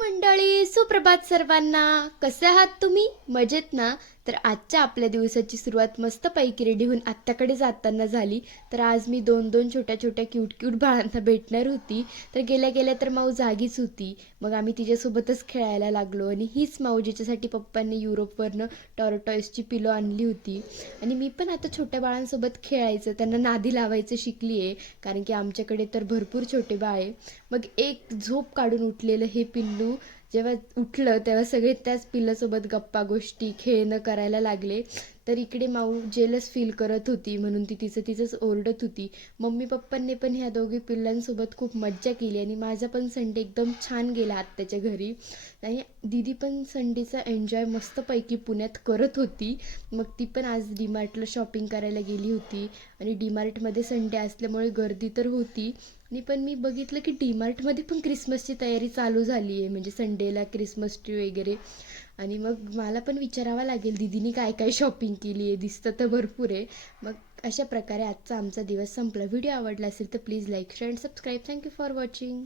मंडळी, सुप्रभात सर्वांना. कसे आहात तुम्ही? मजेत ना? तर आजच्या आपल्या दिवसाची सुरुवात मस्तपैकी रेडी होऊन आत्याकडे जाताना झाली. तर आज मी दोन दोन छोट्या छोट्या क्यूट क्यूट बाळांना भेटणार होती. तर गेल्या गेल्या तर माऊ जागीच होती. मग आम्ही तिच्यासोबतच खेळायला लागलो आणि हीच माऊ जिच्यासाठी पप्पांनी युरोपवरनं टॉर्टॉईसची पिलो आणली होती. आणि मी पण आता छोट्या बाळांसोबत खेळायचं, त्यांना नादी लावायचं शिकली आहे. कारण की आमच्याकडे तर भरपूर छोटे बाळ आहे. मग एक झोप काढून उठलेलं हे पिल्लू जेव्हा उठलं तेव्हा सगळे त्याच पिल्लासोबत गप्पा गोष्टी खेळणं करायला लागले. तर इकडे माऊ जेलस फील करत होती म्हणून ती तिचंच ओरडत होती. मम्मी पप्पांनी पण ह्या दोघी पिल्लांसोबत खूप मज्जा केली आणि माझा पण संडे एकदम छान गेला आत्याच्या घरी. आणि दीदी पण संडेचा एन्जॉय मस्तपैकी पुण्यात करत होती. मग ती पण आज डीमार्टला शॉपिंग करायला गेली होती. आणि डीमार्टमध्ये संडे असल्यामुळे गर्दी तर होती. आणि पण मी बघितलं की डीमार्टमध्ये पण क्रिसमसची तयारी चालू झाली आहे, म्हणजे संडेला क्रिसमस ट्री वगैरे. आणि मग मला पण विचारावं लागेल दीदीनी काय काय शॉपिंग केली आहे, दिसतं तर भरपूर आहे. मग अशा प्रकारे आजचा आमचा दिवस संपला. व्हिडिओ आवडला असेल तर please like share and subscribe. Thank you for watching.